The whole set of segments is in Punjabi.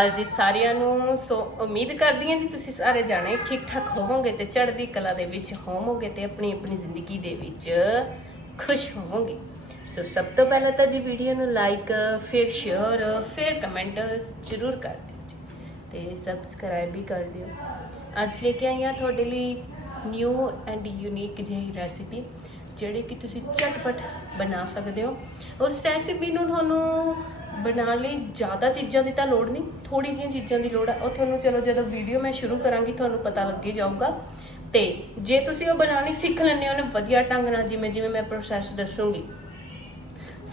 ਅਕਾਲ ਜੀ ਸਾਰਿਆਂ ਨੂੰ ਸੋ ਉਮੀਦ ਕਰਦੀ ਹਾਂ ਜੀ ਤੁਸੀਂ ਸਾਰੇ ਜਾਣੇ ਠੀਕ ਠਾਕ ਹੋਵੋਗੇ ਤੇ ਚੜ੍ਹਦੀ ਕਲਾ ਦੇ ਵਿੱਚ ਹੋਵੋਗੇ ਤੇ ਆਪਣੀ ਆਪਣੀ ਜ਼ਿੰਦਗੀ ਦੇ ਵਿੱਚ ਖੁਸ਼ ਹੋਵੋਗੇ। ਸੋ ਸਭ ਤੋਂ ਪਹਿਲਾਂ ਤਾਂ ਜੀ ਵੀਡੀਓ ਨੂੰ ਲਾਈਕ ਫਿਰ ਸ਼ੇਅਰ ਫਿਰ ਕਮੈਂਟ ਜ਼ਰੂਰ ਕਰ ਦਿਓ ਜੀ ਤੇ ਸਬਸਕ੍ਰਾਈਬ ਵੀ ਕਰ ਦਿਓ। ਅੱਜ ਲੈ ਕੇ ਆਈ ਹਾਂ ਤੁਹਾਡੇ ਲਈ ਨਿਊ ਐਂਡ ਯੂਨੀਕ ਜਿਹੀ ਰੈਸਿਪੀ ਜਿਹੜੀ ਕਿ ਤੁਸੀਂ ਝਟਪਟ ਬਣਾ ਸਕਦੇ ਹੋ। ਉਸ ਰੈਸਿਪੀ ਨੂੰ ਤੁਹਾਨੂੰ ਬਣਾਉਣ ਲਈ ਜ਼ਿਆਦਾ ਚੀਜ਼ਾਂ ਦੀ ਤਾਂ ਲੋੜ ਨਹੀਂ ਥੋੜੀ ਜਿਹੀਆਂ ਚੀਜ਼ਾਂ ਦੀ ਲੋੜ ਹੈ ਉਹ ਤੁਹਾਨੂੰ ਚਲੋ ਜਦੋਂ ਵੀਡੀਓ ਮੈਂ ਸ਼ੁਰੂ ਕਰਾਂਗੀ, ਤੁਹਾਨੂੰ ਪਤਾ ਲੱਗੇ ਜਾਊਗਾ। ਤੇ ਜੇ ਤੁਸੀਂ ਉਹ ਬਣਾਉਣੀ ਸਿੱਖ ਲੈਂਦੇ ਹੋ ਨਾ ਵਧੀਆ ਢੰਗ ਨਾਲ ਜਿਵੇਂ ਜਿਵੇਂ ਮੈਂ ਪ੍ਰੋਸੈਸ ਦੱਸੂਗੀ।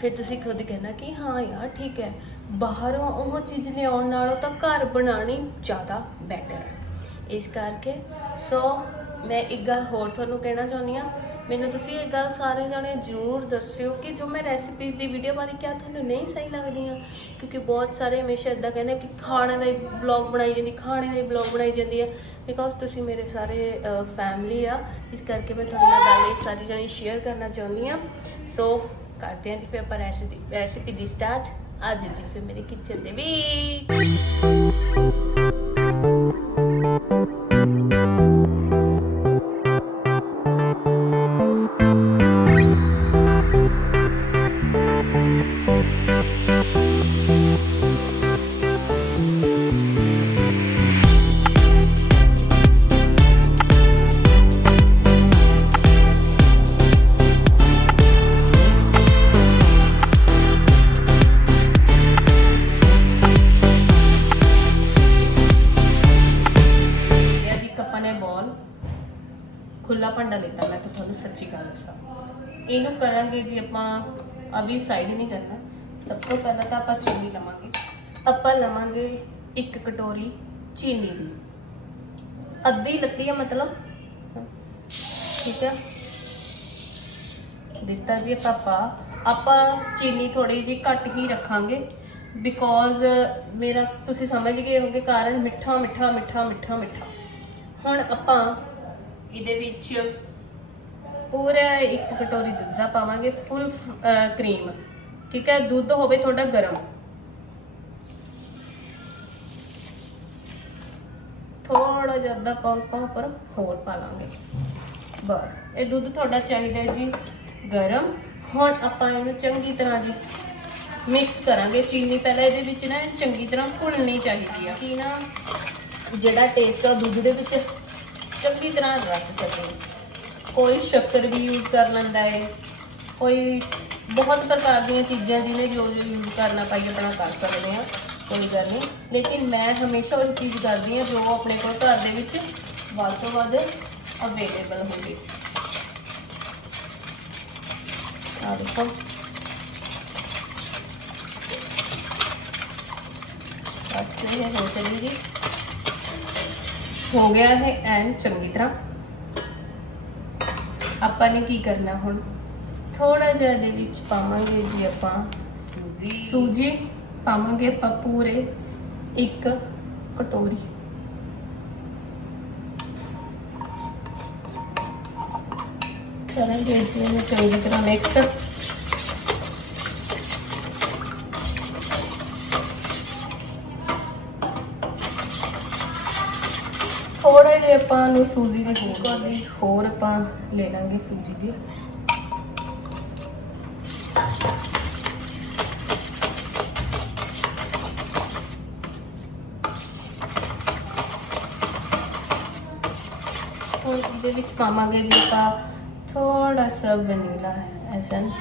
ਫਿਰ ਤੁਸੀਂ ਖੁਦ ਕਹਿਣਾ ਕਿ ਹਾਂ ਯਾਰ, ਠੀਕ ਹੈ। ਬਾਹਰੋਂ ਉਹ ਚੀਜ਼ ਲਿਆਉਣ ਨਾਲੋਂ ਤਾਂ ਘਰ ਬਣਾਉਣੀ ਜ਼ਿਆਦਾ ਬੈਟਰ ਹੈ। ਇਸ ਕਰਕੇ ਸੋ ਮੈਂ ਇੱਕ ਗੱਲ ਹੋਰ ਤੁਹਾਨੂੰ ਕਹਿਣਾ ਚਾਹੁੰਦੀ ਹਾਂ। ਮੈਨੂੰ ਤੁਸੀਂ ਇਹ ਗੱਲ ਸਾਰੇ ਜਣੇ ਜ਼ਰੂਰ ਦੱਸਿਓ ਕਿ ਜੋ ਮੈਂ ਰੈਸਿਪੀਜ਼ ਦੀ ਵੀਡੀਓ ਬਾਰੇ ਕਿਹਾ ਤੁਹਾਨੂੰ ਨਹੀਂ ਸਹੀ ਲੱਗਦੀਆਂ? ਕਿਉਂਕਿ ਬਹੁਤ ਸਾਰੇ ਹਮੇਸ਼ਾ ਇਦਾਂ ਕਹਿੰਦੇ ਕਿ ਖਾਣੇ ਦਾ ਹੀ ਬਲੌਗ ਬਣਾਈ ਜਾਂਦੀ, ਖਾਣੇ ਦਾ ਹੀ ਬਲੌਗ ਬਣਾਈ ਜਾਂਦੀ ਹੈ। ਬਿਕੋਜ਼ ਤੁਸੀਂ ਮੇਰੇ ਸਾਰੇ ਫੈਮਿਲੀ ਆ, ਇਸ ਕਰਕੇ ਮੈਂ ਤੁਹਾਡੇ ਨਾਲ ਗੱਲ ਇਹ ਸਾਰੀ ਜਣੀ ਸ਼ੇਅਰ ਕਰਨਾ ਚਾਹੁੰਦੀ ਹਾਂ। ਸੋ ਕਰਦੇ ਹਾਂ ਜੀ ਫਿਰ ਆਪਾਂ ਰੈਸਿਪੀ ਰੈਸਿਪੀ ਦੀ ਸਟਾਰਟ ਅੱਜ ਜੀ ਫਿਰ ਮੇਰੇ ਕਿਚਨ ਦੇ ਵਿੱਚ। ਭਾਂਡਾ ਲਿੱਤਾ, ਮੈਂ ਤਾਂ ਤੁਹਾਨੂੰ ਸੱਚੀ ਗੱਲ ਦੱਸਾਂ। ਇਹਨੂੰ ਕਰਾਂਗੇ ਜੀ ਆਪਾਂ, ਅਭੀ ਸਾਈਡ ਨਹੀਂ ਕਰਨਾ। ਸਭ ਤੋਂ ਪਹਿਲਾਂ ਤਾਂ ਆਪਾਂ ਚੀਨੀ ਲਵਾਂਗੇ। ਆਪਾਂ ਲਵਾਂਗੇ ਇੱਕ ਕਟੋਰੀ ਚੀਨੀ ਦੀ। ਅੱਧੀ ਲੱਤੀ ਹੈ ਮਤਲਬ। ਠੀਕ ਹੈ ਦਿੱਤਾ ਜੀ ਪਾਪਾ ਆਪਾਂ ਚੀਨੀ ਥੋੜੀ ਜੀ ਘੱਟ ਹੀ ਰੱਖਾਂਗੇ। ਬਿਕੋਜ਼ ਮੇਰਾ, ਤੁਸੀਂ ਸਮਝ ਗਏ ਹੋਗੇ ਕਾਰਨ ਮਿੱਠਾ ਮਿੱਠਾ ਮਿੱਠਾ ਮਿੱਠਾ ਮਿੱਠਾ। ਹੁਣ ਆਪਾਂ ਇਹਦੇ ਵਿੱਚ ਪੂਰਾ ਇੱਕ ਕਟੋਰੀ ਦੁੱਧ ਦਾ ਪਾਵਾਂਗੇ ਫੁੱਲ ਕਰੀਮ ਠੀਕ ਹੈ? ਦੁੱਧ ਹੋਵੇ ਤੁਹਾਡਾ ਗਰਮ। ਥੋੜਾ ਜਿਹਾ ਅੱਧਾ ਪਾਉ ਪਾਉ ਪਰ ਹੋਰ ਪਾ ਲਾਂਗੇ। ਬਸ, ਇਹ ਦੁੱਧ ਤੁਹਾਡਾ ਚਾਹੀਦਾ ਜੀ ਗਰਮ। ਹੁਣ ਆਪਾਂ ਇਹਨੂੰ ਚੰਗੀ ਤਰ੍ਹਾਂ ਜੀ ਮਿਕਸ ਕਰਾਂਗੇ। ਚੀਨੀ ਪਹਿਲਾਂ ਇਹਦੇ ਵਿੱਚ ਨਾ ਚੰਗੀ ਤਰ੍ਹਾਂ ਘੁਲਣੀ ਚਾਹੀਦੀ ਆ। ਕਿ ਨਾ, ਜਿਹੜਾ ਟੇਸਟ ਆ ਦੁੱਧ ਦੇ ਵਿੱਚ ਚੰਗੀ ਤਰ੍ਹਾਂ ਰੱਖ ਸਕੇ। ਕੋਈ ਸ਼ੱਕਰ ਵੀ ਯੂਜ਼ ਕਰ ਲੈਂਦਾ ਹੈ ਕੋਈ ਬਹੁਤ ਪ੍ਰਕਾਰ ਦੀਆਂ ਚੀਜ਼ਾਂ ਜਿਹਨੇ ਜੋ ਜੋ ਯੂਜ਼ ਕਰਨਾ ਪਾਈ ਆਪਣਾ ਕਰ ਸਕਦੇ ਆ। ਕੋਈ ਗੱਲ ਨਹੀਂ। ਲੇਕਿਨ ਮੈਂ ਹਮੇਸ਼ਾ ਉਹ ਚੀਜ਼ ਕਰਦੀ ਹਾਂ ਜੋ ਆਪਣੇ ਕੋਲ ਘਰ ਦੇ ਵਿੱਚ ਵੱਧ ਤੋਂ ਵੱਧ ਅਵੇਲੇਬਲ ਹੋਵੇ। ਆ ਦੇਖੋ। ਅੱਛੇ ਹੋ ਚਲੀ ਜੀ। ਹੋ ਗਿਆ ਹੈ ਐਨ ਚੰਗੀ ਤਰ੍ਹਾਂ। ਆਪਾਂ ਨੇ ਕੀ ਕਰਨਾ ਹੁਣ? ਥੋੜਾ ਜਿਹਾ ਇਹਦੇ ਵਿੱਚ ਪਾਵਾਂਗੇ ਜੀ ਆਪਾਂ ਸੂਜੀ। ਸੂਜੀ ਪਾਵਾਂਗੇ ਆਪਾਂ ਪੂਰੇ ਇੱਕ ਕਟੋਰੀ। ਕਰਾਂਗੇ ਜੀ ਇਹਨੂੰ ਚੰਗੀ ਤਰ੍ਹਾਂ ਮਿਕਸ ਥੋੜੇ ਜਿਹਾ ਆਪਾਂ ਨੂੰ ਸੂਜੀ ਦੀ ਹੋਰ ਦੀ ਹੋਰ ਆਪਾਂ ਲੈ ਲਾਂਗੇ ਸੂਜੀ ਦੀ। ਹੁਣ ਇਹਦੇ ਵਿੱਚ ਪਾਵਾਂਗੇ ਜੀ ਆਪਾਂ? ਥੋੜਾ ਸਾ ਵਨੀਲਾ ਐਸੈਂਸ।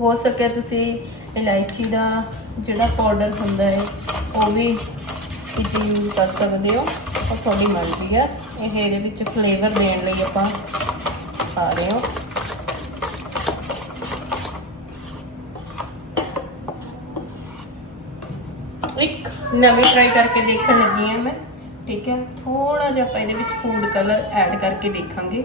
ਹੋ ਸਕਿਆ ਤੁਸੀਂ ਇਲਾਇਚੀ ਦਾ ਜਿਹੜਾ ਪਾਊਡਰ ਹੁੰਦਾ ਹੈ, ਉਹ ਵੀ ਤੁਸੀਂ ਯੂਜ਼ ਕਰ ਸਕਦੇ ਹੋ। ਉਹ ਤੁਹਾਡੀ ਮਰਜ਼ੀ ਆ। ਇਹ ਇਹਦੇ ਵਿੱਚ ਫਲੇਵਰ ਦੇਣ ਲਈ ਆਪਾਂ ਪਾ ਰਹੇ ਹਾਂ। ਇੱਕ ਨਵੀਂ ਟਰਾਈ ਕਰਕੇ ਦੇਖਣ ਲੱਗੀ ਹਾਂ ਮੈਂ, ਠੀਕ ਹੈ। ਥੋੜਾ ਜਿਹਾ ਆਪਾਂ ਇਹਦੇ ਵਿੱਚ ਫੂਡ ਕਲਰ ਐਡ ਕਰਕੇ ਦੇਖਾਂਗੇ।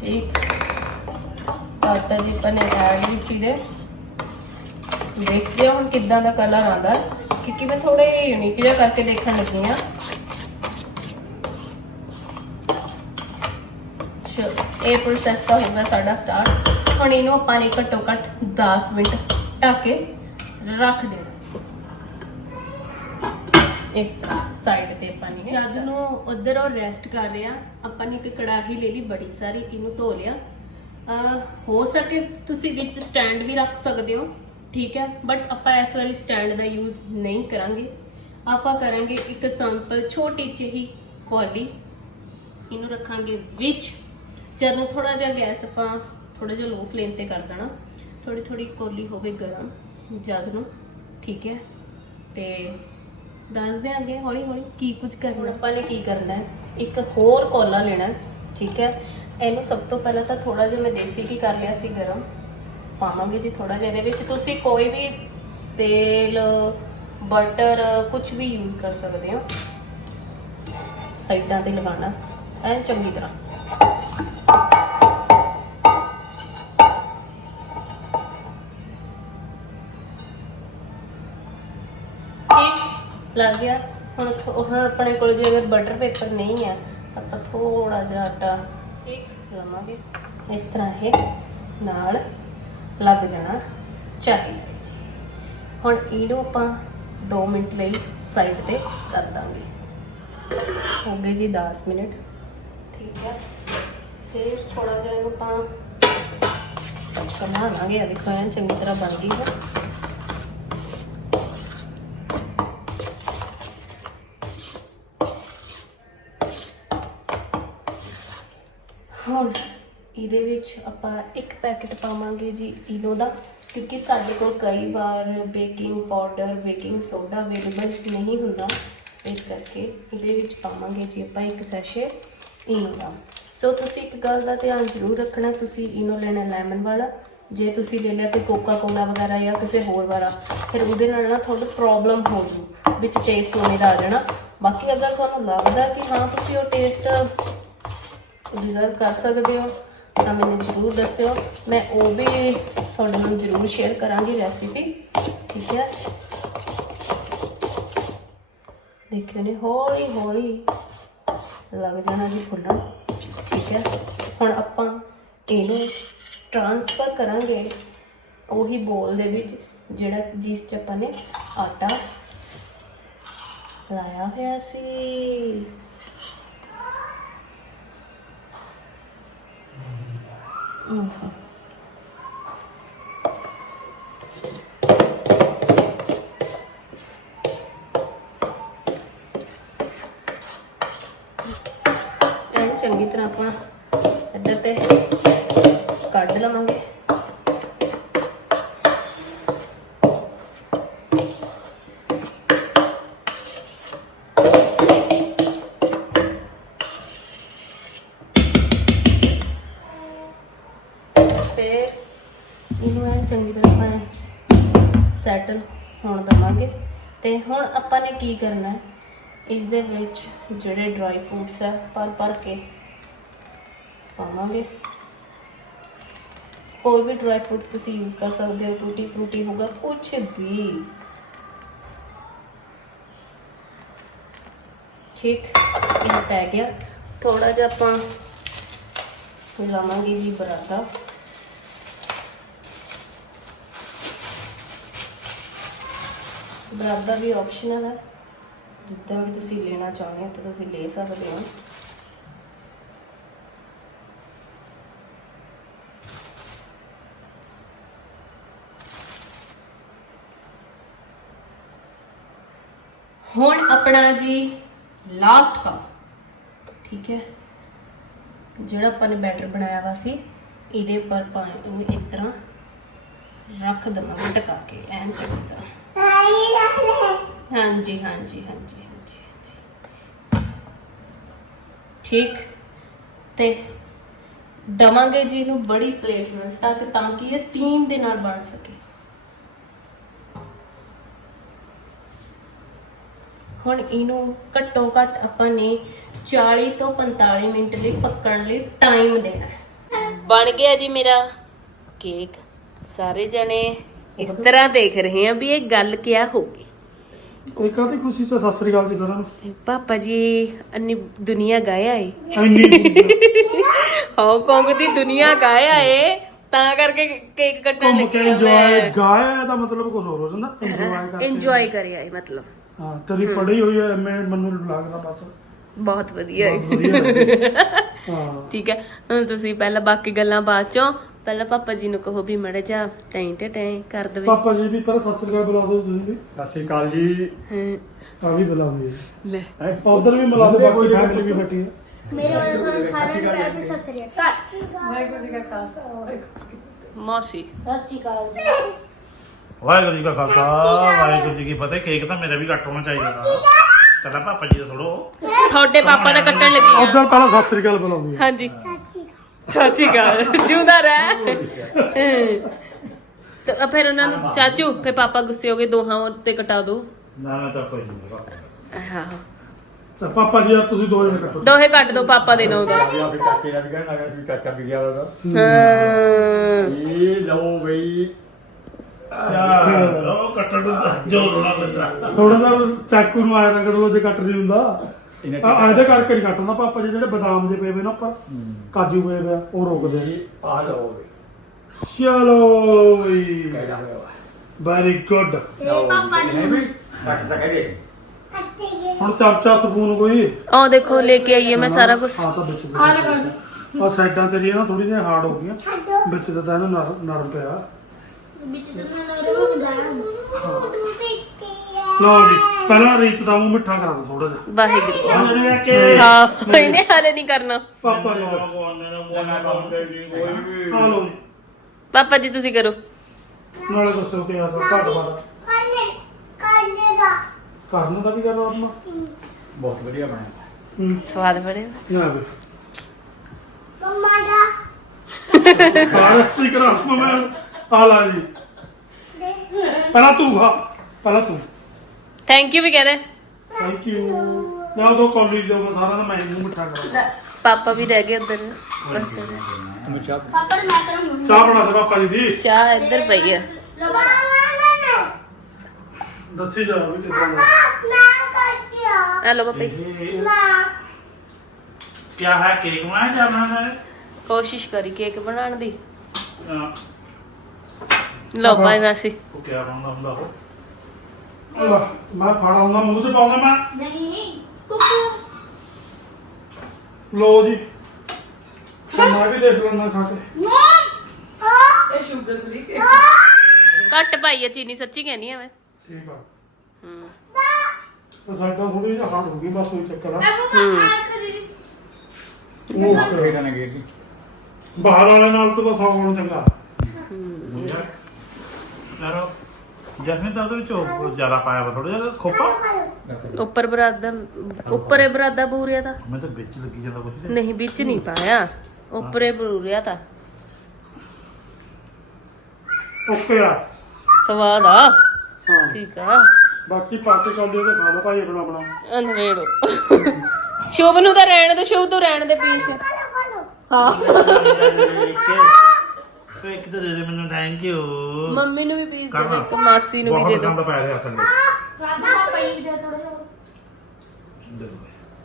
ठीक ਆਟਾ ਜੀ ਆਪਾਂ ਨੇ ਐਡ ਵਿੱਚ ਦੇਖਦੇ ਹਾਂ ਹੁਣ ਕਿੱਦਾਂ ਦਾ ਕਲਰ ਆਉਂਦਾ। ਕਿਉਂਕਿ ਮੈਂ ਥੋੜੇ ਯੂਨੀਕ ਜਿਹਾ ਕਰਕੇ ਦੇਖਣ ਲੱਗੀ ਆ ਇਹ ਪ੍ਰੋਸੈਸ ਹੋਊਗਾ ਸਾਡਾ ਸਟਾਰਟ ਹੁਣ ਇਹਨੂੰ ਆਪਾਂ ਨੇ ਘੱਟੋ ਘੱਟ 10 ਮਿੰਟ ਢੱਕ ਕੇ ਰੱਖ ਦੇਣਾ। ਇਸ ਤਰ੍ਹਾਂ ਸਾਈਡ ਤੇ ਆਪਾਂ ਨੇ। ਜਦ ਨੂੰ ਉਧਰ ਉਹ ਰੈਸਟ ਕਰ ਰਿਹਾ, ਆਪਾਂ ਨੇ ਇੱਕ ਕੜਾਹੀ ਲੈ ਲਈ, ਬੜੀ ਸਾਰੀ, ਇਹਨੂੰ ਧੋ ਲਿਆ। ਅਹ, ਹੋ ਸਕੇ ਤੁਸੀਂ ਵਿੱਚ ਸਟੈਂਡ ਵੀ ਰੱਖ ਸਕਦੇ ਹੋ, ਠੀਕ ਹੈ ਬਟ ਆਪਾਂ ਇਸ ਵਾਰੀ ਸਟੈਂਡ ਦਾ ਯੂਜ਼ ਨਹੀਂ ਕਰਾਂਗੇ। ਆਪਾਂ ਕਰਾਂਗੇ ਇੱਕ ਸਿੰਪਲ ਛੋਟੀ ਜਿਹੀ ਕੌਲੀ। ਇਹਨੂੰ ਰੱਖਾਂਗੇ ਵਿੱਚ। ਜਦ ਨੂੰ ਥੋੜਾ ਜਿਹਾ ਗੈਸ ਆਪਾਂ ਥੋੜਾ ਜਿਹਾ ਲੋ ਫਲੇਮ ਤੇ ਕਰ ਦੇਣਾ। ਥੋੜੀ ਥੋੜੀ ਕੋਲੀ ਹੋਵੇ ਗਰਮ, ਜਦ ਨੂੰ, ਠੀਕ ਹੈ, ਤੇ ਦੱਸਦੇ ਅੱਗੇ ਹੌਲੀ ਹੌਲੀ ਕੀ ਕੁਝ ਕਰਨਾ। ਆਪਾਂ ਨੇ ਕੀ ਕਰਨਾ ਹੈ? ਇੱਕ ਹੋਰ ਕੋਲਾ ਲੈਣਾ ਹੈ, ਠੀਕ ਹੈ? ਇਹਨੂੰ ਸਭ ਤੋਂ ਪਹਿਲਾਂ ਤਾਂ ਥੋੜਾ ਜਿਹਾ ਮੈਂ ਦੇਸੀ ਘੀ ਕਰ ਲਿਆ ਸੀ ਗਰਮ। ਪਾਵਾਂਗੇ ਜੀ ਥੋੜਾ ਜਿਹਾ ਇਹਦੇ ਵਿੱਚ ਤੁਸੀਂ ਕੋਈ ਵੀ ਤੇਲ ਬਟਰ ਕੁਝ ਵੀ ਯੂਜ਼ ਕਰ ਸਕਦੇ ਹੋ। ਸਾਈਡਾਂ ਤੇ ਲਗਾਉਣਾ ਐਨ ਚੰਗੀ ਤਰ੍ਹਾਂ। ਲੱਗ ਗਿਆ। ਹੁਣ ਥੋ- ਹੁਣ ਆਪਣੇ ਕੋਲ ਜੇ ਅਗਰ ਬਟਰ ਪੇਪਰ ਨਹੀਂ ਹੈ ਤਾਂ ਆਪਾਂ ਥੋੜਾ ਜਿਹਾ ਆਟਾ ਠੀਕ। ਲਵਾਂਗੇ। ਇਸ ਤਰ੍ਹਾਂ ਇਹ ਨਾਲ ਲੱਗ ਜਾਣਾ ਚਾਹੀਦਾ ਹੈ ਜੀ। ਹੁਣ ਇਹਨੂੰ ਆਪਾਂ 2 ਮਿੰਟ ਲਈ ਸਾਈਡ ਤੇ ਕਰ ਦਾਂਗੇ। ਹੋ ਗਏ ਜੀ 10 ਮਿੰਟ। ਠੀਕ ਹੈ। ਫਿਰ ਥੋੜਾ ਜਿਹਾ ਇਹਨੂੰ ਆਪਾਂ ਕਮਾ ਲਾਂਗੇ। ਆ ਦੇਖੋ ਐਨ ਚੰਗੀ ਤਰ੍ਹਾਂ ਬਣ ਗਈ ਹੈ। ਹੁਣ ਇਹਦੇ ਵਿੱਚ ਆਪਾਂ ਇੱਕ ਪੈਕੇਟ ਪਾਵਾਂਗੇ ਜੀ ਇਨੋ ਦਾ, ਕਿਉਂਕਿ ਸਾਡੇ ਕੋਲ ਕਈ ਵਾਰ baking powder, baking soda available ਨਹੀਂ ਹੁੰਦਾ। ਇਸ ਕਰਕੇ ਇਹਦੇ ਵਿੱਚ ਪਾਵਾਂਗੇ ਜੀ ਆਪਾਂ ਇੱਕ ਸੈਸ਼ੇ ਇਨੋ ਦਾ। ਸੋ ਤੁਸੀਂ ਇੱਕ ਗੱਲ ਦਾ ਧਿਆਨ ਜ਼ਰੂਰ ਰੱਖਣਾ, ਤੁਸੀਂ ਇਨੋ ਲੈਣਾ ਲੈਮਨ ਵਾਲਾ। ਜੇ ਤੁਸੀਂ ਲੈ ਲਿਆ ਤੇ ਕੋਕਾ ਕੋਲਾ ਵਗੈਰਾ ਜਾਂ ਕਿਸੇ ਹੋਰ ਵਾਲਾ, ਫਿਰ ਉਹਦੇ ਨਾਲ ਨਾ ਤੁਹਾਨੂੰ ਪ੍ਰੋਬਲਮ ਹੋ ਜੂ, ਵਿੱਚ ਟੇਸਟ ਹੋਣੇ ਦਾ ਆ ਜਾਣਾ। ਬਾਕੀ ਅਗਰ ਤੁਹਾਨੂੰ ਲੱਗਦਾ ਕਿ ਹਾਂ, ਤੁਸੀਂ ਉਹ ਟੇਸਟ ਰਿਜ਼ਰਵ ਕਰ ਸਕਦੇ ਹੋ, ਤਾਂ ਮੈਨੂੰ ਜ਼ਰੂਰ ਦੱਸਿਓ। ਮੈਂ ਉਹ ਵੀ ਤੁਹਾਡੇ ਨਾਲ ਜ਼ਰੂਰ ਸ਼ੇਅਰ ਕਰਾਂਗੀ ਰੈਸਿਪੀ ਠੀਕ ਹੈ? ਦੇਖਿਓ ਨੇ, ਹੌਲੀ ਹੌਲੀ ਲੱਗ ਜਾਣਾ ਜੀ ਫੁੱਲਣ, ਠੀਕ ਹੈ? ਹੁਣ ਆਪਾਂ ਇਹਨੂੰ ਟ੍ਰਾਂਸਫਰ ਕਰਾਂਗੇ ਉਹੀ ਬੋਲ ਦੇ ਵਿੱਚ, ਜਿਹੜਾ ਜਿਸ ਚ ਆਪਾਂ ਨੇ ਆਟਾ ਲਾਇਆ ਹੋਇਆ ਸੀ। ਹਮ ਚੰਗੀ ਤਰ੍ਹਾਂ ਆਪਾਂ ਇੱਧਰ ਤੇ ਕੱਢ ਲਵਾਂਗੇ। ਚੰਗੀ ਤਰ੍ਹਾਂ ਆਪਾਂ ਸੈਟਲ ਹੋਣ ਦਵਾਂਗੇ। ਤੇ ਹੁਣ ਆਪਾਂ ਨੇ ਕੀ ਕਰਨਾ ਹੈ? ਇਸ ਦੇ ਵਿੱਚ ਜਿਹੜੇ ਡਰਾਈ ਫਰੂਟਸ ਹੈ ਪਰ ਪਰ ਕੇ ਪਾਵਾਂਗੇ। ਕੋਈ ਵੀ ਡਰਾਈ ਫਰੂਟ ਤੁਸੀਂ ਯੂਜ਼ ਕਰ ਸਕਦੇ ਹੋ ਟੂਟੀ ਫਰੂਟੀ ਹੋਗਾ ਕੁਛ ਵੀ। ਠੀਕ, ਇਹ ਪੈ ਗਿਆ। ਥੋੜਾ ਜਿਹਾ ਆਪਾਂ ਲਾਵਾਂਗੇ ਜੀ ਬਰਾਦਾ। ਬਰਾਦਾ ਵੀ ਆਪਸ਼ਨਲ ਹੈ। ਜਿੱਦਾਂ ਵੀ ਤੁਸੀਂ ਲੈਣਾ ਚਾਹੁੰਦੇ ਹੋ ਤਾਂ ਤੁਸੀਂ ਲੈ ਸਕਦੇ ਹੋ। ਹੁਣ ਆਪਣਾ ਜੀ ਲਾਸਟ ਕੰਮ ਠੀਕ ਹੈ। ਜਿਹੜਾ ਆਪਾਂ ਨੇ ਬੈਟਰ ਬਣਾਇਆ ਵਾ ਸੀ, ਇਹਦੇ ਉੱਪਰ ਪਾ ਇਹਨੂੰ ਇਸ ਤਰ੍ਹਾਂ ਰੱਖ ਦਵਾਂਗੇ, ਟਕਾ ਕੇ, ਐਨ ਚੰਗੀ ਤਰ੍ਹਾਂ। ਹਾਂਜੀ ਹਾਂਜੀ ਹਾਂਜੀ ਹਾਂਜੀ ਹਾਂਜੀ। ਠੀਕ। ਤੇ ਦਵਾਂਗੇ ਜੀ ਇਹਨੂੰ ਬੜੀ ਪਲੇਟ ਨਾਲ ਤਾਂ ਕਿ ਤਾਂ ਕਿ ਇਹ ਸਟੀਮ ਦੇ ਨਾਲ ਬਣ ਸਕੇ। ਹੁਣ ਇਹਨੂੰ ਘੱਟੋ ਘੱਟ ਆਪਾਂ ਨੇ 40 ਤੋਂ 45 ਮਿੰਟ ਲਈ ਪੱਕਣ ਲਈ ਟਾਈਮ ਦੇਣਾ ਹੈ। ਬਣ ਗਿਆ ਜੀ ਮੇਰਾ ਕੇਕ। ਸਾਰੇ ਜਣੇ ਇਸ ਤਰ੍ਹਾਂ ਦੇਖ ਰਹੇ ਆ ਵੀ ਇਹ ਗੱਲ ਕਿਆ ਹੋਗੀ ਇਹ ਕਾਹਦੀ ਖੁਸ਼ੀ ਚ ਸਤਿ ਸ੍ਰੀ ਅਕਾਲ ਜੀ ਸਾਰਿਆਂ ਨੂੰ। ਪਾਪਾ ਜੀ ਅੰਨੀ ਦੁਨੀਆ ਗਾਇਆ ਏ। ਦੁਨੀਆ। ਹਾਂਗਕਾਂਗ ਦੀ ਦੁਨੀਆ ਗਾਇਆ ਏ ਤਾਂ ਕਰਕੇ ਕੇਕ ਕੱਟਣ ਘੁੰਮ ਕੇ ਲੱਗੀ ਆ ਇੰਜੋਏ ਮੈਂ। ਗਾਇਆ ਦਾ ਮਤਲਬ ਕੁਝ ਹੋਰ ਹੋ ਜਾਂਦਾ। ਇੰਜੋਏ ਕਰਕੇ। ਇੰਜੋਏ ਕਰਿਆ ਏ ਮਤਲਬ। ਹਾਂ ਤੇਰੀ ਪੜ੍ਹੀ ਹੋਈ ਹੈ ਮੈਂ ਮੈਨੂੰ ਲੱਗਦਾ ਬਸ। ਬਹੁਤ ਵਧੀਆ ਏ। ਬਹੁਤ ਵਧੀਆ ਲੱਗੀ। ਹਾਂ। ਠੀਕ ਹੈ ਹੁਣ ਤੁਸੀਂ ਪਹਿਲਾਂ ਬਾਕੀ ਗੱਲਾਂ ਬਾਅਦ ਚੋਂ ਪਹਿਲਾਂ ਪਾਪਾ ਜੀ ਨੂੰ ਕਹੋ ਵੀ ਮੜੇ ਜਾ ਟੈਂ ਟੈਂ ਟੈਂ ਕਰ ਦੇਵੇ। ਪਾਪਾ ਜੀ ਵੀ ਪਹਿਲਾਂ ਸਤਿ ਸ੍ਰੀ ਅਕਾਲ ਬੁਲਾ ਦਿਓ ਤੁਸੀਂ ਵੀ। ਸਤਿ ਸ਼੍ਰੀ ਅਕਾਲ ਜੀ। ਹਾਂ, ਆ ਵੀ ਬੁਲਾਉਂਦੇ ਲੈ। ਉਧਰ ਵੀ ਮਿਲਾ ਦੇ ਬਾਕੀ ਫੈਮਿਲੀ ਵੀ ਬੈਠੀ ਹੈ ਮੇਰੇ ਵੱਲੋਂ ਸਾਰਿਆਂ ਨੂੰ ਪਿਆਰ ਭਰੀ ਸਤਿ ਸ੍ਰੀ ਅਕਾਲ। ਮੌਸੀ। ਸਤਿ ਸ੍ਰੀ ਅਕਾਲ ਜੀ। ਵਾਹਿਗੁਰੂ ਜੀ ਕਾ ਖਾਲਸਾ ਵਾਹਿਗੁਰੂ ਜੀ ਕੀ ਫਤਿਹ। ਕੇਕ ਤਾਂ ਮੇਰਾ ਵੀ ਕੱਟ ਹੋਣਾ ਚਾਹੀਦਾ ਤਾਂ। ਕਹਿੰਦਾ ਪਾਪਾ ਜੀ ਦਾ ਥੋੜੋ ਤੁਹਾਡੇ ਪਾਪਾ ਦਾ ਕੱਟਣ ਲੱਗੀ ਆ। ਉਧਰ ਪਹਿਲਾਂ ਸਤਿ ਸ੍ਰੀ ਅਕਾਲ ਬੁਲਾਉਂਦੀ ਹੈ ਹਾਂਜੀ। ਚਾਚੀ ਗੱਲ ਜਿਉਂਦਾ ਰਹਿ। ਤਾਂ ਫਿਰ ਉਹਨਾਂ ਨੂੰ ਚਾਚੂ ਫਿਰ ਪਾਪਾ ਗੁੱਸੇ ਹੋ ਗਏ ਦੋਹਾਂ ਤੇ ਕਟਾ ਦੋ। ਨਾ ਨਾ ਤਾਂ ਕੋਈ ਨਹੀਂ ਆਹੋ। ਤਾਂ ਪਾਪਾ ਜੀ ਆ ਤੁਸੀਂ ਦੋ ਜਣੇ ਕੱਟੋ। ਦੋਹੇ ਕੱਟ ਦੋ ਪਾਪਾ ਦੇ ਨਾਂ। ਦਾ ਆ ਵੀ ਚਾਚੇ ਦਾ ਵੀ ਕਹਿਣ ਲੱਗਾ ਵੀ ਚਾਚਾ ਵੀ ਗਿਆ ਉਹਦਾ ਹਾਂ। ਇਹ ਲਓ ਬਈ। ਯਾਰ ਉਹ ਕੱਟਣ ਨੂੰ ਜ਼ੋਰ ਹੋਣਾ ਪੈਂਦਾ। ਥੋੜਾ ਜਿਹਾ ਚਾਕੂ ਨੂੰ ਆਇਆ ਰਗੜ ਲੋ ਜੇ ਕੱਟ ਨਹੀਂ ਹੁੰਦਾ। ਇਹਨੇ ਆ ਇਹਦੇ ਕਰਕੇ ਨਹੀਂ ਕੱਟਣਾ ਪਾਪਾ ਜੀ ਜਿਹੜੇ ਬਦਾਮ ਜੇ ਪਏ ਵੇ ਨਾ ਉੱਪਰ ਕਾਜੂ ਪਏ ਵੇ ਆ, ਉਹ ਰੋਕਦੇ ਨੇ ਆ ਲਓ ਚਲੋ ਵੀ ਕਹਿ ਹੋਇਆ ਵੈਰੀ ਗੁੱਡ ਤੇ ਪਾਪਾ ਨਹੀਂ ਨੇ ਵੀ ਕੱਟ ਤਾਂ ਕਹਿ ਦੇ। ਹੁਣ ਚਮਚਾ ਸਪੂਨ ਕੋਈ? ਉਹ ਦੇਖੋ ਲੈ ਕੇ ਆਈਏ ਮੈਂ ਸਾਰਾ ਕੁਝ ਆ ਤਾਂ ਵਿੱਚ ਆ ਸਾਈਡਾਂ ਤੇਰੀਆਂ ਨਾ ਥੋੜੀ ਜਿਹੀਆਂ ਹਾਰਡ ਹੋ ਗਈਆਂ। ਵਿੱਚ ਤਾਂ ਇਹਨੂੰ ਨਰ- ਨਰਮ ਪਿਆ। ਵਿੱਚ ਤਾਂ ਨਾ ਰੋਂਦਾ ਲਓ ਜੀ। ਪਹਿਲਾਂ ਰੀਤ ਦਾ ਮੂੰਹ ਮਿੱਠਾ ਕਰਾ ਦੋ ਥੋੜਾ ਜਿਹਾ। ਵਾਹਿਗੁਰੂ। ਉਹ ਜਿਹੜੇ ਕਿ ਹਾਂ ਇਹਨੇ ਹਾਲੇ ਨਹੀਂ ਕਰਨਾ। ਪਾਪਾ ਜੀ। ਆ ਲਓ ਜੀ। ਪਾਪਾ ਜੀ ਤੁਸੀਂ ਕਰੋ। ਨਾਲੇ ਦੱਸੋ ਕਿ ਆ ਘੱਟ ਵੱਧ ਕਰਨ ਦਾ ਵੀ ਕਰਦਾ ਆਪਣਾ? ਬਹੁਤ ਵਧੀਆ ਬਣਿਆ। ਹੂੰ। ਸਵਾਦ ਬੜੇ ਨਾ ਵੀ। ਸਾਰੇ ਕੀ ਕਰਾਂ ਮੈਂ ਆ ਲਾ ਜੀ। ਪਹਿਲਾਂ ਤੂੰ ਖਾ ਪਹਿਲਾਂ ਤੂੰ। ਥੈਂਕ ਯੂ ਵੀ ਕਹਦੇ ਥੈਂਕ ਯੂ ਨਾ ਦੋ ਕਾਲਜ ਜਾਊਗਾ ਸਾਰਾ ਦਾ ਮੈਂ ਮੂੰਹ ਮਿੱਠਾ ਕਰਾਂ ਪਾਪਾ ਵੀ ਰਹਿ ਗਏ ਉੱਧਰ ਮੁੱਛਾ ਪਾਪਾ ਨੇ ਮੈਂ ਤੇਰਾ ਮੂੰਹ ਚਾਹ ਬਣਾ ਦੇ ਪਾਪਾ ਜੀ ਦੀ। ਚਾਹ ਇੱਧਰ ਪਈ ਆ। ਦੱਸੀ ਜਾ ਵੀ ਕਿਦਾਂ ਆ ਲੋ ਪਾਪਾ ਜੀ। ਇਹ ਕਿਆ ਹੈ ਕੇਕ ਬਣਾਇਆ ਜਾਂ ਬਣਾਇਆ ਹੈ? ਕੋਸ਼ਿਸ਼ ਕਰੀ ਕੇਕ ਬਣਾਉਣ ਦੀ। ਹਾਂ, ਲਓ ਭਾਈ ਮਾਸੀ। ਉਹ ਕਿਆ ਬਣਾਉਂਦਾ ਹੁੰਦਾ ਉਹ? ਲੈ, ਮੈਂ ਫੜਾ ਹੁੰਦਾ ਮੂੰਹ ਤੇ ਪਾਉਂਦਾ ਮੈਂ। ਨਹੀਂ ਲੋ ਜੀ ਤੇ ਮੈਂ ਵੀ ਦੇਖ ਲੈਂਦਾ ਖਾ ਕੇ। ਘੱਟ ਪਾਈ ਆ ਚੀਨੀ ਸੱਚੀ ਕਹਿਨੀ ਆ ਮੈਂ। ਠੀਕ ਆ। ਹੂੰ। ਤਾਂ ਸਾਡਾ ਥੋੜੀ ਜਿਹੀ ਹਾਰਡ ਹੋ ਗਈ ਬਸ ਉਹ ਚੱਕਰ ਆ। ਹੂੰ। ਉਹ ਕਿਹੜਾ ਨਾ ਗਈ ਬਾਹਰ ਵਾਲੇ ਨਾਲ ਤਾਂ ਸੌ ਗੁਣ ਚੰਗਾ। ਯਾਰ ਯਾਰ ਜਸਮੀਨ ਤਾਂ ਉਹਦੇ ਵਿੱਚ ਉਹ ਜ਼ਿਆਦਾ ਪਾਇਆ ਵਾ ਥੋੜਾ ਜਿਹਾ ਖੋਪਾ? ਉੱਪਰ ਬਰਾਦਾ ਉੱਪਰ ਇਹ ਬਰਾਦਾ ਬੂਰਿਆ ਤਾਂ ਮੈਂ ਤਾਂ ਵਿੱਚ ਲੱਗੀ ਜਾਂਦਾ ਕੁਝ ਨਹੀਂ ਵਿੱਚ ਨਹੀਂ ਪਾਇਆ। ਉੱਪਰ ਇਹ ਬੂਰਿਆ ਤਾਂ ਓਕੇ ਆ। ਸਵਾਦ ਆ। ਠੀਕ ਆ। ਬਾਕੀ ਪਾਰਟੀ ਕਾਉਂਦੇ ਤੇ ਖਾ ਲਓ ਭਾਈ ਆਪਣਾ ਆਪਣਾ। ਅਨਵੇੜੋ। ਸ਼ੁਭ ਨੂੰ ਤਾਂ ਰਹਿਣ ਦੇ ਸ਼ੁਭ ਤੋਂ ਰਹਿਣ ਦੇ ਪੀਸ। ਹਾਂ। ਤੇ ਇੱਕ ਤਾਂ ਦੇ ਦੇ ਮੈਨੂੰ ਥੈਂਕ ਯੂ ਮੰਮੀ ਨੂੰ ਵੀ ਪੀਸ ਦੇ। ਦੇ ਇੱਕ ਮਾਸੀ ਨੂੰ ਵੀ ਦੇ ਬਹੁਤ ਦੋ ਗੰਦ ਪੈ ਰਿਹਾ ਥੱਲੇ ਦੇ ਥੋੜਾ ਜਿਹਾ ਦੇ ਦੋ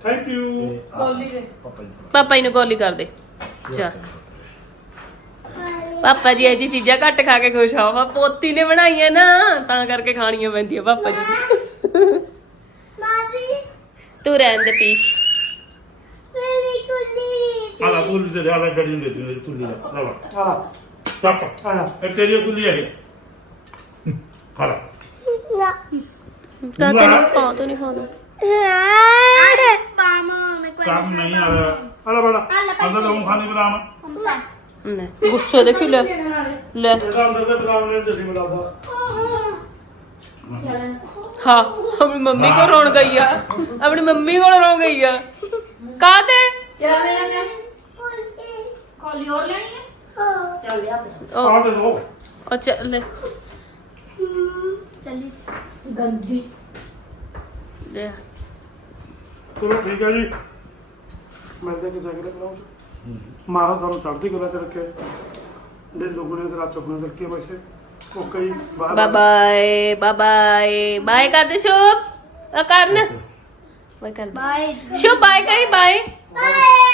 ਥੈਂਕ ਯੂ ਕੋਲੀ ਦੇ। ਪਾਪਾ ਜੀ ਪਾਪਾ ਜੀ ਨੂੰ ਗੋਲੀ ਕਰ ਦੇ। ਜਾ। ਪਾਪਾ ਜੀ ਇਹ ਜੀ ਚੀਜ਼ਾਂ ਘੱਟ ਖਾ ਕੇ ਖੁਸ਼ ਆ ਵਾ ਪੋਤੀ ਨੇ ਬਣਾਈਆਂ ਨਾ ਤਾਂ ਕਰਕੇ ਖਾਣੀਆਂ ਪੈਂਦੀਆਂ ਪਾਪਾ ਜੀ। ਦੀ ਤੂੰ ਰਹਿਣ ਦੇ ਪੀਸ। ਆਲਾ ਕੁੱਲੀ ਤੇ ਆਲਾ ਨੂੰ ਦੇ ਦੇ ਕੁੱਲੀ ਦਾ ਲੈ ਆ ਚੱਕ ਆ ਇਹ ਤੇਰੀ ਕੁੱਲੀ ਹੈ ਇਹ ਖਾ ਲੈ ਤਾਂ ਤੇ ਨਹੀਂ ਖਾ ਤੂੰ ਨਹੀਂ ਖਾਣਾ ਪਾਮਾ ਮੈਂ ਕੋਈ ਕੰਮ ਨਹੀਂ ਆ ਰਿਹਾ ਆ ਲੈ ਬੜਾ ਅੰਦਰ ਤਾਂ ਉਹ ਖਾਣੀ ਬਦਾਮ ਲੈ ਗੁੱਸੇ ਦੇਖੀ ਲੈ ਲੈ ਇਹਦਾ ਅੰਦਰ ਤੇ ਬਰਾਉਨ ਨੇ ਚੱਲੀ ਮਿਲਾਦਾ ਹਾਂ ਆਪਣੀ ਮੰਮੀ ਕੋਲ ਰੋਣ ਗਈ ਆ ਆਪਣੀ ਮੰਮੀ ਕੋਲ ਰੋਣ ਗਈ ਤੇ ਚੱਲ ਲਿਆ ਉਹ ਆ ਦੇ ਦੋ। ਉਹ ਚੱਲ ਲੈ। ਚੱਲੀ। ਗੰਦੀ। ਲੈ। ਚਲੋ ਠੀਕ ਹੈ ਜੀ। ਮਿਲਦੇ ਕਿਸੇ ਅਗਲੇ ਬਲੌਗ ਚ ਮਾਰਾ ਤੁਹਾਨੂੰ ਚੜ੍ਹਦੀ ਕਲਾ ਚ ਰੱਖੇ ਦਿਨ ਦੁਗਣੇ ਤੇ ਰਾਤ ਚੌਗਣੇ ਕਰਕੇ ਬੈਠੇ। ਓਕੇ ਜੀ bye bye. Bye bye bye bye ਕਰਦੇ ਸ਼ੁਭ। ਆ ਕਰਨ। ਬਾਏ। ਕਰ ਬਾਏ ਸ਼ੁਭ ਬਾਏ ਕਰੀ ਬਾਏ। ਬਾਏ।